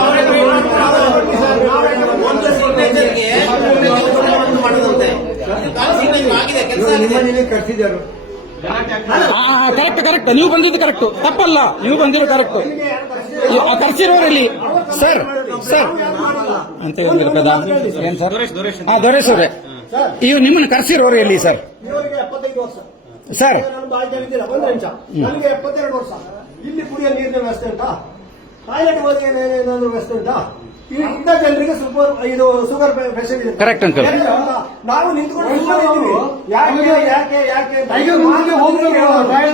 ಅವರೇ ಒಂದು ಸಿಗ್ನೇಚರ್ಗೆ ಕರೆಕ್ಟ್ ಕರೆಕ್ಟ್ ನೀವು ಬಂದಿದ್ದು ಕರೆಕ್ಟ್ ತಪ್ಪಲ್ಲ. ನೀವು ಬಂದಿರೋ ಕರೆಕ್ಟ್ ಕರ್ಸಿರೋರಲ್ಲಿ ಸರ್ ಸರ್ ಅಂತ ಹೇಳಿರ್ಕದ ಏನ್ ಸರ್? ಹಾ ದೊರೇಶ್ ಅವ್ರೆ. ಇವ್ ನಿಮ್ಮನ್ನ ಕರ್ಸಿರೋರು ಎಲ್ಲಿ ಸರ್? ಇವರಿಗೆ ಎಪ್ಪತ್ತೈದು ವರ್ಷ. ಸರ್. ನನಗೆ ಎಪ್ಪತ್ತೆರಡು ವರ್ಷ. ಇಲ್ಲಿ ಕುಡಿಯೋ ನೀರಿನ ವ್ಯವಸ್ಥೆ ಉಂಟಾ? ಟಾಯ್ಲೆಟ್ ಹೋಗಿ ಏನಾದ್ರು ವ್ಯವಸ್ಥೆ ಉಂಟಾ? ಇಂಥ ಜನರಿಗೆ ಸೂಪರ್ ಇದು ಶುಗರ್ ಪೇಷಂಟ್ ಇದೆ. ಕರೆಕ್ಟ್ ಅಂಕಲ್ ನಾವು ನಿಂತ್ಕೊಂಡು ಯಾಕೆ ಯಾಕೆ ಯಾಕೆ ಯಾಕೆ ಯಾಕೆ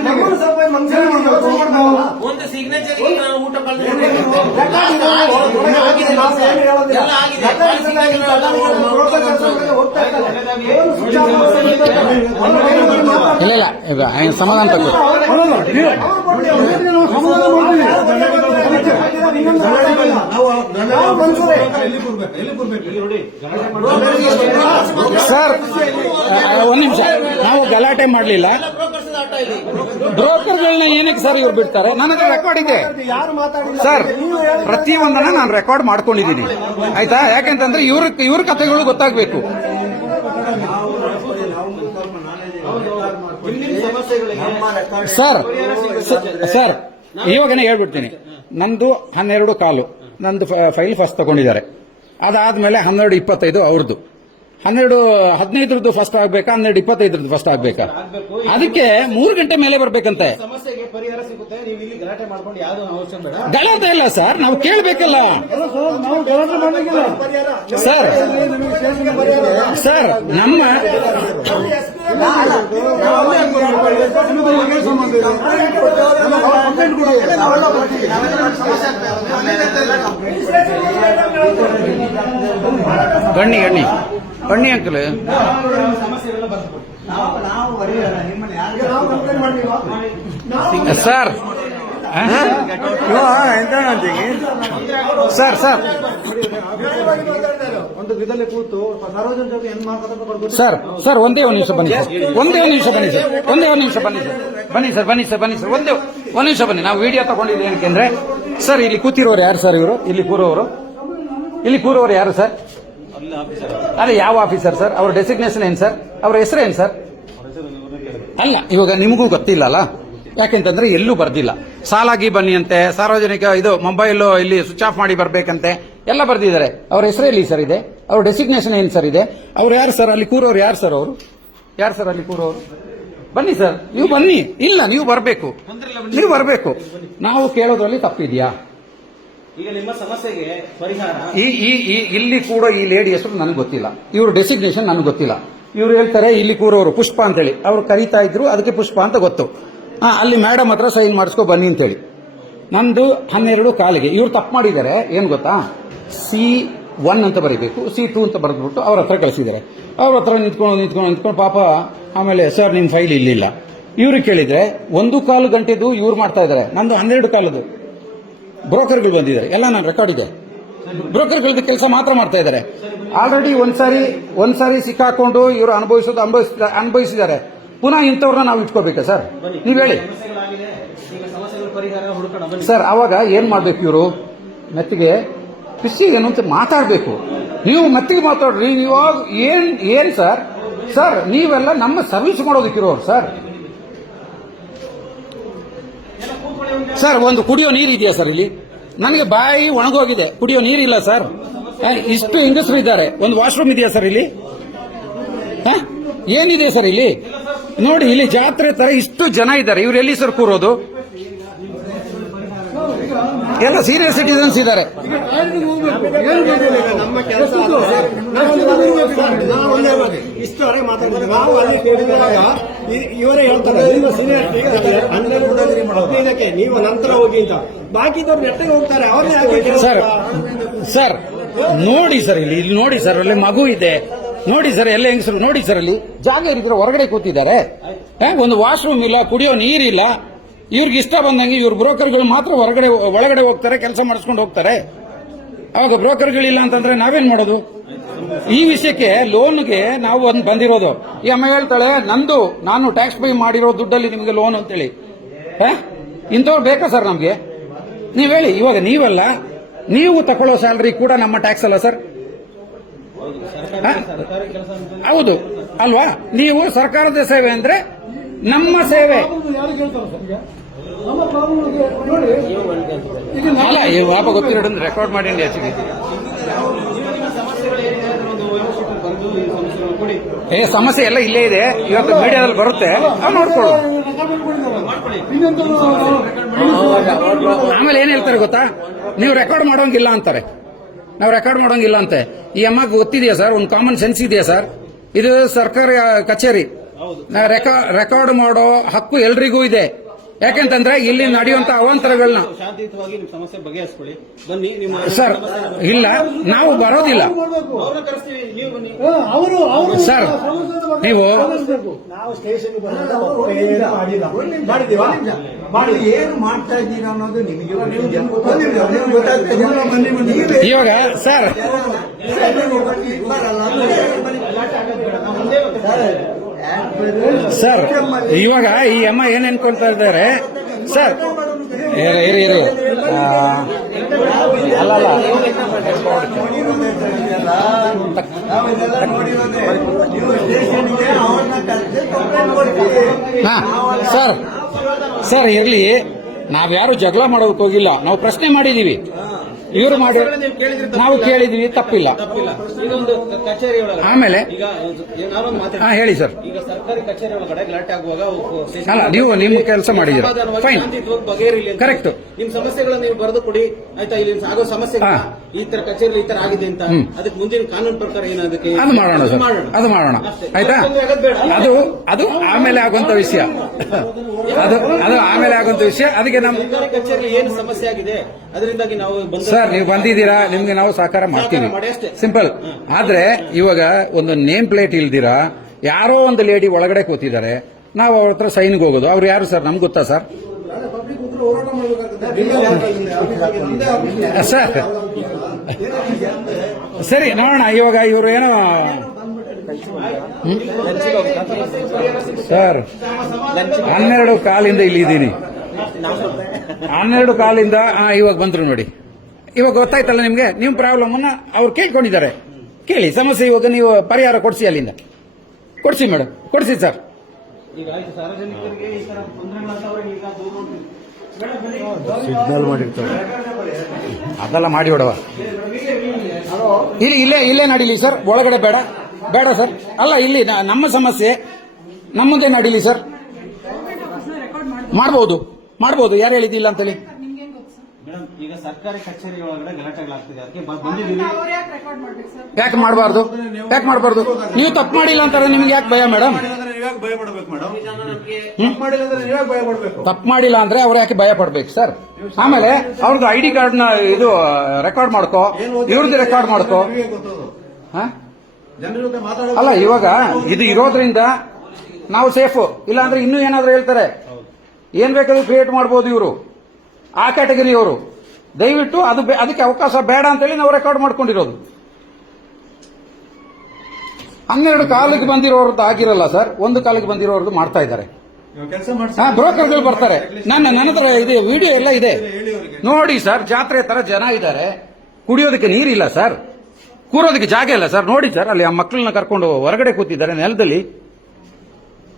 ನಮ್ಮನ್ನು ಸ್ವಲ್ಪ ಒಂದು ಸಿಗ್ನೇಚರ್ ಊಟ ಇಲ್ಲ ಇಲ್ಲ. ಸಮಾಧಾನ ತಗೋ ಸಮಾಧಾನ ಸರ್ ಒಂದ್ ನಿಮಿಷ. ನಾವು ಗಲಾಟೆ ಮಾಡ್ಲಿಲ್ಲ. ಬ್ರೋಕರ್ಗಳನ್ನ ಏನಕ್ಕೆ ಸರ್ ಇವ್ರು ಬಿಡ್ತಾರೆ? ನನಗೆ ರೆಕಾರ್ಡ್ ಇದೆ. ಸರ್ ಪ್ರತಿಯೊಂದನ್ನ ನಾನು ರೆಕಾರ್ಡ್ ಮಾಡ್ಕೊಂಡಿದ್ದೀನಿ. ಆಯ್ತಾ? ಯಾಕೆಂತಂದ್ರೆ ಇವ್ರ ಇವ್ರ ಕಥೆಗಳು ಗೊತ್ತಾಗ್ಬೇಕು. ಸರ್ ಸರ್ ಇವಾಗನೇ ಹೇಳ್ಬಿಡ್ತೀನಿ. ನಂದು ಹನ್ನೆರಡು ಕಾಲು. ನಂದು ಫೈಲ್ ಫಸ್ಟ್ ತಗೊಂಡಿದ್ದಾರೆ. ಅದಾದ್ಮೇಲೆ ಹನ್ನೆರಡು ಇಪ್ಪತ್ತೈದು ಅವ್ರದ್ದು ಹನ್ನೆರಡು ಹದಿನೈದರದ್ದು ಫಸ್ಟ್ ಆಗ್ಬೇಕಾ ಹನ್ನೆರಡು ಇಪ್ಪತ್ತೈದರದ್ದು ಫಸ್ಟ್ ಆಗ್ಬೇಕಾ? ಅದಕ್ಕೆ ಮೂರು ಗಂಟೆ ಮೇಲೆ ಬರಬೇಕಂತೆ. ಸಮಸ್ಯೆಗೆ ಪರಿಹಾರ ಸಿಗುತ್ತೆ ನೀವು ಇಲ್ಲಿ ಗಲಾಟೆ ಮಾಡ್ಕೊಂಡು ಯಾವ್ದು ಅವಶ್ಯ ಬೇಡ. ಗಲಾಟೆ ಇಲ್ಲ ಸರ್ ನಾವು ಕೇಳಬೇಕಲ್ಲ. ಸರ್ ಸರ್ ಸರ್ ನಮ್ಮ ಗಣ್ಣಿ ಗಣ್ಣಿ. ಗಣ್ಣಿ ಅಂಕಲ್. ಸರ್. Sir sir. ಒಂದು ವಿಧದಲ್ಲಿ ಕೂತು ಸಾರ್ವಜನಿಕರಿಗೆ ಹೆಂಗ್ ಮಾತಾಡೋದು ಸರ್ ಸರ್ ಒಂದೇ ಒಂದು ನಿಮಿಷ ಬನ್ನಿ ಸರ್. ಒಂದೇ ಒಂದು ನಿಮಿಷ ಬನ್ನಿ ಸರ್. ಒಂದೇ ಒಂದು ನಿಮಿಷ ಬನ್ನಿ ಸರ್. ಬನ್ನಿ ಸರ್ ಬನ್ನಿ ಸರ್ ಬನ್ನಿ ಸರ್. ಒಂದೇ ಒಂದು ನಿಮಿಷ ಬನ್ನಿ. ನಾವು ವಿಡಿಯೋ ತಗೊಂಡಿದ್ದೀವಿ ಏನಕ್ಕೆ ಸರ್ ಇಲ್ಲಿ ಕೂತಿರೋರು ಯಾರು ಸರ್ ಇವರು? ಇಲ್ಲಿ ಕೂರೋರು? ಇಲ್ಲಿ ಕೂರೋರು ಯಾರು ಸರ್? ಅದೇ ಯಾವ ಆಫೀಸರ್ ಸರ್ ಅವ್ರ ಡೆಸಿಗ್ನೇಷನ್ ಏನ್ ಸರ್ ಅವ್ರ ಹೆಸರು ಏನ್ ಸರ್ ಅಲ್ಲ, ಇವಾಗ ನಿಮಗೂ ಗೊತ್ತಿಲ್ಲ ಅಲ್ಲ ಯಾಕೆಂತಂದ್ರೆ ಎಲ್ಲೂ ಬರ್ದಿಲ್ಲ. ಸಾಲಾಗಿ ಬನ್ನಿ ಅಂತೆ, ಸಾರ್ವಜನಿಕ ಇದು ಮೊಬೈಲ್ ಇಲ್ಲಿ ಸ್ವಿಚ್ ಆಫ್ ಮಾಡಿ ಬರ್ಬೇಕಂತೆ, ಎಲ್ಲ ಬರ್ದಿದ್ದಾರೆ. ಅವ್ರ ಹೆಸರು ಎಲ್ಲಿ ಸರ್ ಇದೆ? ಅವ್ರ ಡೆಸಿಗ್ನೇಷನ್ ಏನ್ ಸರ್ ಇದೆ? ಅವ್ರು ಯಾರು ಸರ್ ಅಲ್ಲಿ ಕೂರೋರು ಯಾರು ಸರ್ ಅವರು? ಯಾರು ಸರ್ ಅಲ್ಲಿ ಕೂರೋರು? ಬನ್ನಿ ಸರ್ ನೀವು ಬನ್ನಿ. ಇಲ್ಲ, ನೀವು ಬರಬೇಕು. ನೀವು ಬರಬೇಕು. ನಾವು ಕೇಳೋದ್ರಲ್ಲಿ ತಪ್ಪಿದ್ಯಾ? ಈ ಈ ಇಲ್ಲಿ ಕೂಡ ಈ ಲೇಡಿ ಹೆಸರು ನನಗೆ ಗೊತ್ತಿಲ್ಲ. ಇವ್ರ ಡೆಸಿಗ್ನೇಷನ್ ನನಗೆ ಗೊತ್ತಿಲ್ಲ. ಇವ್ರು ಹೇಳ್ತಾರೆ, ಇಲ್ಲಿ ಕೂರೋರು ಪುಷ್ಪ ಅಂತೇಳಿ. ಅವ್ರು ಕರೀತಾ ಇದ್ರು, ಅದಕ್ಕೆ ಪುಷ್ಪ ಅಂತ ಗೊತ್ತು. ಹಾ ಅಲ್ಲಿ ಮೇಡಮ್ ಹತ್ರ ಸೈನ್ ಮಾಡಿಸ್ಕೊ ಬನ್ನಿ ಅಂತೇಳಿ. ನಂದು ಹನ್ನೆರಡು ಕಾಲಿಗೆ. ಇವ್ರು ತಪ್ಪು ಮಾಡಿದ್ದಾರೆ, ಏನು ಗೊತ್ತಾ? ಸಿ ಒನ್ ಅಂತ ಬರೀಬೇಕು ಸಿ ಟು ಅಂತ ಬರೆದ್ಬಿಟ್ಟು ಅವ್ರ ಹತ್ರ ಕಳಿಸಿದ್ದಾರೆ. ಅವ್ರ ಹತ್ರ ನಿಂತ್ಕೊಂಡು ನಿಂತ್ಕೊಂಡು ನಿಂತ್ಕೊಂಡು ಪಾಪ, ಆಮೇಲೆ ಸರ್ ನಿಮ್ಮ ಫೈಲ್ ಇಲ್ಲಿಲ್ಲ. ಇವ್ರಿಗೆ ಕೇಳಿದ್ರೆ, ಒಂದು ಕಾಲು ಗಂಟೆದು ಇವ್ರು ಮಾಡ್ತಾ ಇದ್ದಾರೆ. ನಂದು ಹನ್ನೆರಡು ಕಾಲದು. ಬ್ರೋಕರ್ಗಳು ಬಂದಿದ್ದಾರೆ. ಎಲ್ಲ ನಾನು ರೆಕಾರ್ಡ್ ಇದೆ. ಬ್ರೋಕರ್ಗಳದ್ದು ಕೆಲಸ ಮಾತ್ರ ಮಾಡ್ತಾ ಇದ್ದಾರೆ. ಆಲ್ರೆಡಿ ಒಂದ್ಸಾರಿ ಒಂದ್ಸಾರಿ ಸಿಕ್ಕಾಕೊಂಡು ಇವರು ಅನುಭವಿಸೋದು ಅನುಭವಿಸಿದ ಅನುಭವಿಸಿದ್ದಾರೆ. ಪುನಃ ಇಂಥವ್ರನ್ನ ನಾವು ಇಟ್ಕೋಬೇಕಾ ಸರ್. ನೀವು ಹೇಳಿ. ಸರ್ ಅವಾಗ ಏನು ಮಾಡ್ಬೇಕು ಇವರು? ಮೆತ್ತಿಗೆ ಪಿಸಿ ಏನು ಅಂತ ಮಾತಾಡಬೇಕು. ನೀವು ಮೆತ್ತಿಗೆ ಮಾತಾಡ್ರಿ ಇವಾಗ ಏನು ಏನು ಸರ್? ಸರ್ ನೀವೆಲ್ಲ ನಮ್ಮ ಸರ್ವಿಸ್ ಮಾಡೋದಕ್ಕಿರೋರು ಸರ್. ಸರ್, ಒಂದು ಕುಡಿಯೋ ನೀರು ಇದೆಯಾ ಸರ್ ಇಲ್ಲಿ? ನನಗೆ ಬಾಯಿ ಒಣಗೋಗಿದೆ. ಕುಡಿಯೋ ನೀರಿಲ್ಲ ಸರ್. ಇಷ್ಟು ಹೆಂಗಸರು ಇದ್ದಾರೆ. ಒಂದು ವಾಶ್ರೂಮ್ ಇದೆಯಾ ಸರ್ ಇಲ್ಲಿ? ಏನಿದೆ ಸರ್ ಇಲ್ಲಿ? ನೋಡಿ, ಇಲ್ಲಿ ಜಾತ್ರೆ ತರ ಇಷ್ಟು ಜನ ಇದ್ದಾರೆ. ಇವ್ರು ಎಲ್ಲಿ ಸರ್ ಕೂರೋದು? ಎಲ್ಲ ಸೀನಿಯರ್ ಸಿಟಿಸನ್ಸ್ ಇದ್ದಾರೆ. ಇಷ್ಟವರೆಗೆ ಮಾತಾಡಿದ್ರೆ ನಾವು ಅಲ್ಲಿ ಕೇಳಿದಾಗ ಇವರೇ ಹೇಳ್ತಾರೆ ನಿಮ್ಮ ಸೀನಿಯರ್ ಹದಿನೈದಕ್ಕೆ ನೀವು ನಂತರ ಹೋಗಿ ಅಂತ ಬಾಕಿದವ್ರು ನೆಟ್ಟಿಗೆ ಹೋಗ್ತಾರೆ ಅವ್ರನ್ನೇ ಸರ್ ಸರ್, ನೋಡಿ ಸರ್ ಇಲ್ಲಿ ಇಲ್ಲಿ ನೋಡಿ ಸರ್, ಅಲ್ಲಿ ಮಗು ಇದೆ. ನೋಡಿ ಸರ್, ಎಲ್ಲ ಹೆಂಗಸರು, ನೋಡಿ ಸರ್ ಅಲ್ಲಿ. ಜಾಗ ಇರಿದ್ರೆ ಹೊರಗಡೆ ಕೂತಿದ್ದಾರೆ. ಒಂದು ವಾಶ್ರೂಮ್ ಇಲ್ಲ, ಕುಡಿಯೋ ನೀರಿಲ್ಲ. ಇವ್ರಿಗೆ ಇಷ್ಟ ಬಂದಂಗೆ ಇವ್ರ ಬ್ರೋಕರ್ಗಳು ಮಾತ್ರ ಹೊರಗಡೆ ಒಳಗಡೆ ಹೋಗ್ತಾರೆ, ಕೆಲಸ ಮಾಡಿಸ್ಕೊಂಡು ಹೋಗ್ತಾರೆ. ಅವಾಗ ಬ್ರೋಕರ್ಗಳಿಲ್ಲ ಅಂತಂದ್ರೆ ನಾವೇನ್ ಮಾಡೋದು? ಈ ವಿಷಯಕ್ಕೆ ಲೋನ್ಗೆ ನಾವು ಒಂದು ಬಂದಿರೋದು. ಈ ಅಮ್ಮ ಹೇಳ್ತಾಳೆ, ನಂದು, ನಾನು ಟ್ಯಾಕ್ಸ್ ಪೇ ಮಾಡಿರೋ ದುಡ್ಡಲ್ಲಿ ನಿಮಗೆ ಲೋನ್ ಅಂತೇಳಿ? ಇಂಥವ್ರು ಬೇಕಾ ಸರ್ ನಮ್ಗೆ? ನೀವ್ ಹೇಳಿ, ಇವಾಗ ನೀವಲ್ಲ, ನೀವು ತಗೊಳ್ಳೋ ಸ್ಯಾಲ್ರಿ ಕೂಡ ನಮ್ಮ ಟ್ಯಾಕ್ಸ್ ಅಲ್ಲ ಸರ್? ಹೌದು. ಅಲ್ವಾ? ನೀವು ಸರ್ಕಾರದ ಸೇವೆ ಅಂದ್ರೆ ನಮ್ಮ ಸೇವೆ. ಅಲ್ಲ ಈ ಪಾಪ ಗೊತ್ತಿರೋ ರೆಕಾರ್ಡ್ ಮಾಡಿ ಹೆಚ್ಚಿಗೆ ಏ ಸಮಸ್ಯೆ ಎಲ್ಲ ಇಲ್ಲೇ ಇದೆ. ಇವತ್ತು ಮೀಡಿಯಾದಲ್ಲಿ ಬರುತ್ತೆ. ನೋಡ್ಕೊಳ್ಳು. ಆಮೇಲೆ ಏನ್ ಹೇಳ್ತಾರೆ ಗೊತ್ತಾ? ನೀವು ರೆಕಾರ್ಡ್ ಮಾಡೋಂಗಿಲ್ಲ ಅಂತಾರೆ. ನಾವು ರೆಕಾರ್ಡ್ ಮಾಡೋಂಗಿಲ್ಲ ಅಂತೆ. ಈ ಅಮ್ಮ ಗೊತ್ತಿದೆಯಾ ಸರ್ ಒಂದು ಕಾಮನ್ ಸೆನ್ಸ್ ಇದೆಯಾ ಸರ್ ಇದು ಸರ್ಕಾರಿ ಕಚೇರಿ. ರೆಕಾರ್ಡ್ ಮಾಡೋ ಹಕ್ಕು ಎಲ್ರಿಗೂ ಇದೆ. ಯಾಕೆಂತಂದ್ರೆ ಇಲ್ಲಿ ನಡೆಯುವಂತ ಅವಾಂತರಗಳನ್ನ ಶಾಂತಿಯುತವಾಗಿ ನಿಮ್ ಸಮಸ್ಯೆ ಬಗೆಹರಿಸ್ಕೊಳ್ಳಿ. ಬನ್ನಿ ನಿಮ್ಮ ಸರ್ ಇಲ್ಲ ನಾವು ಬರೋದಿಲ್ಲ. ಮಾಡ್ಬೇಕು. ಕರೆಸ್ತೀವಿ ನೀವು ಅವರು ಅವರು ಸರ್, ನೀವು- ಏನು ಮಾಡಿದೀವಾ ಏನು ಮಾಡ್ತಾ ಇದ್ದೀರಾ ಅನ್ನೋದು ನಿಮಗೆ ಇವಾಗ ಸರ್ ಸರ್ ಇವಾಗ ಈ ಅಮ್ಮ ಏನ್ ಅನ್ಕೊಂತಾ ಇದ್ದಾರೆ? ಸರ್ ಇರಿ ಇರಿ ಅಲ್ಲ ಅಲ್ಲ. ಹಾ ಸರ್ ಸರ್ ಇರ್ಲಿ. ನಾವ್ಯಾರು ಜಗಳ ಮಾಡೋದಕ್ಕೆ ಹೋಗಿಲ್ಲ. ನಾವು ಪ್ರಶ್ನೆ ಮಾಡಿದೀವಿ. ಇವರು ಮಾಡಿ ನಾವು ಕೇಳಿದೀವಿ ತಪ್ಪಿಲ್ಲ. ಆಮೇಲೆ ಹಾ ಹೇಳಿ ಸರ್. ಈಗ ಸರ್ಕಾರಿ ಕಚೇರಿ ಒಳಗಡೆ ಗಲಾಟೆ ಆಗುವಾಗ ಅಲ್ಲ, ನೀವು ನಿಮ್ಮ ಕೆಲಸ ಮಾಡಿದ್ದೀರಾ. Fine correct. ನಿಮ್ ಸಮಸ್ಯೆಗಳನ್ನ ನೀವು ಬರೆದು ಕೊಡಿ. ಆಯ್ತಾ ಇಲ್ಲಿ ಆಗೋ ಸಮಸ್ಯೆ ಈ ತರ ಕಚೇರಿ ಈ ತರ ಆಗಿದೆ ಅಂತ. ಅದಕ್ಕೆ ಮುಂದಿನ ಕಾನೂನು ಪ್ರಕಾರ ಏನದಕ್ಕೆ ಅದು ಮಾಡೋಣ ಸರ್. ಅದು ಮಾಡೋಣ. ಆಯ್ತಾ. ಅದು ಅದು ಆಮೇಲೆ ಆಗುವಂತ ವಿಷಯ. ಅದು ಅದು ಆಮೇಲೆ ಆಗುವಂತ ವಿಷಯ. ಅದಕ್ಕೆ ನಮ್ಮ ಸರ್ಕಾರಿ ಕಚೇರಿ ಏನು ಸಮಸ್ಯೆ ಆಗಿದೆ? ಅದರಿಂದಾಗಿ ನಾವು ಬಂದ ಸರ್ ನೀವು ಬಂದಿದ್ದೀರಾ ನಿಮ್ಗೆ ನಾವು ಸಹಕಾರ ಮಾಡ್ತೀವಿ. ಸಿಂಪಲ್ ಆದ್ರೆ ಇವಾಗ ಒಂದು ನೇಮ್ ಪ್ಲೇಟ್ ಇಲ್ದಿರಾ ಯಾರೋ ಒಂದು ಲೇಡಿ ಒಳಗಡೆ ಕೂತಿದ್ದಾರೆ ನಾವು ಅವ್ರ ಹತ್ರ ಸೈನ್ಗೆ ಹೋಗೋದು. ಅವ್ರು ಯಾರು ಸರ್ ನಮ್ಗೆ ಗೊತ್ತಾ ಸರ್? ಸರ್. ಸರಿ ನೋಡೋಣ ಇವಾಗ ಇವರು ಏನೋ ಸರ್ ಹನ್ನೆರಡು ಕಾಲಿಂದ ಇಲ್ಲಿ ಇದ್ದೀನಿ ಹನ್ನೆರಡು ಕಾಲಿಂದ ಇವಾಗ ಬಂದ್ರು ನೋಡಿ. ಇವಾಗ ಗೊತ್ತಾಯ್ತಲ್ಲ ನಿಮ್ಗೆ? ನಿಮ್ ಪ್ರಾಬ್ಲಮ್ ಅನ್ನ ಅವ್ರು ಕೇಳ್ಕೊಂಡಿದ್ದಾರೆ. ಕೇಳಿ ಸಮಸ್ಯೆ ಇವಾಗ ನೀವು ಪರಿಹಾರ ಕೊಡಿಸಿ ಅಲ್ಲಿಂದ. ಕೊಡಿಸಿ ಮೇಡಮ್ ಕೊಡಿಸಿ ಸರ್ ಈಗ ಸಾರ್ವಜನಿಕರಿಗೆ ಈ ತರ ತೊಂದರೆಗಳಾದವ್ರೆ ಈಗ ದೂರ ಉಂಟು. ಸಿಗ್ನಲ್ ಮಾಡಿರ್ತಾರೆ. ಅದೆಲ್ಲ ಮಾಡಿ ಬಿಡವ ಇಲ್ಲಿ ಇಲ್ಲೇ ಇಲ್ಲೇ ನಡೀಲಿ ಸರ್ ಒಳಗಡೆ ಬೇಡ. ಬೇಡ ಸರ್ ಅಲ್ಲ ಇಲ್ಲಿ ನಮ್ಮ ಸಮಸ್ಯೆ ನಮ್ಮದೇ ನಡೀಲಿ ಸರ್ ಮಾಡ್ಬೋದು. ಮಾಡ್ಬೋದು. ಯಾರು ಹೇಳಿದ್ದಿಲ್ಲ ಅಂತೇಳಿ? ಮೇಡಮ್ ಈಗ ಸರ್ಕಾರಿ ಕಚೇರಿ ಒಳಗಡೆ ಗಲಾಟೆಗಳಾಗ್ತಿದೆ. ಅದಕ್ಕೆ ಬ- ಬಂದಿದ್ದೀವಿ ಯಾಕೆ ರೆಕಾರ್ಡ್ ಮಾಡ್ಬೇಕು ಸರ್? ಯಾಕೆ ಮಾಡಬಾರ್ದು? ಯಾಕೆ ಮಾಡಬಾರ್ದು? ನೀವು ತಪ್ಪು ಮಾಡಿಲ್ಲ ಅಂತಾರೆ ನಿಮ್ಗೆ ಯಾಕೆ ಭಯ ಮೇಡಮ್? ಭಯ ಪಡ್ಬೇಕು ಮೇಡಮ್? ತಪ್ಪು ಮಾಡಿಲ್ಲ ಅಂದ್ರೆ ನೀವ್ಯಾಕೆ ಭಯ ಪಡ್ಬೇಕು? ತಪ್ಪು ಮಾಡಿಲ್ಲ ಅಂದ್ರೆ ಅವ್ರು ಯಾಕೆ ಭಯ ಪಡ್ಬೇಕು ಸರ್? ಆಮೇಲೆ ಅವ್ರದ್ದು ಐ ಡಿ ಕಾರ್ಡ್ನ ಇದು ರೆಕಾರ್ಡ್ ಮಾಡ್ಕೋ. ಇವ್ರದ್ದು ರೆಕಾರ್ಡ್ ಮಾಡ್ಕೋ. ಹಾ? ಜನರ ಮಾತಾಡೋ ಅಲ್ಲ ಇವಾಗ ಇದು ಇರೋದ್ರಿಂದ ನಾವು ಸೇಫ್. ಇಲ್ಲ ಅಂದ್ರೆ ಇನ್ನೂ ಏನಾದ್ರೂ ಹೇಳ್ತಾರೆ. ಏನ್ ಬೇಕಾದ್ರೂ ಕ್ರಿಯೇಟ್ ಮಾಡ್ಬೋದು ಇವರು. ಆ ಕ್ಯಾಟಗರಿಯವರು. ದಯವಿಟ್ಟು ಅದು ಅದಕ್ಕೆ ಅವಕಾಶ ಬೇಡ ಅಂತೇಳಿ ನಾವು ರೆಕಾರ್ಡ್ ಮಾಡ್ಕೊಂಡಿರೋದು. ಹನ್ನೆರಡು ಕಾಲಿಗೆ ಬಂದಿರೋರ್ದು ಆಗಿರಲ್ಲ ಸರ್ ಒಂದು ಕಾಲಿಗೆ ಬಂದಿರೋರ್ದು ಮಾಡ್ತಾ ಇದ್ದಾರೆ. ಬ್ರೋಕರ್ಗಳು ಬರ್ತಾರೆ. ನನ್ನ ನನ್ನ ಹತ್ರ ಇದೆ ವಿಡಿಯೋ ಎಲ್ಲ ಇದೆ. ನೋಡಿ ಸರ್ ಜಾತ್ರೆ ತರ ಜನ ಇದ್ದಾರೆ. ಕುಡಿಯೋದಕ್ಕೆ ನೀರಿಲ್ಲ ಸರ್. ಕೂರೋದಕ್ಕೆ ಜಾಗ ಇಲ್ಲ ಸರ್. ನೋಡಿ ಸರ್ ಅಲ್ಲಿ ಆ ಮಕ್ಕಳನ್ನ ಕರ್ಕೊಂಡು ಹೊರಗಡೆ ಕೂತಿದ್ದಾರೆ ನೆಲದಲ್ಲಿ.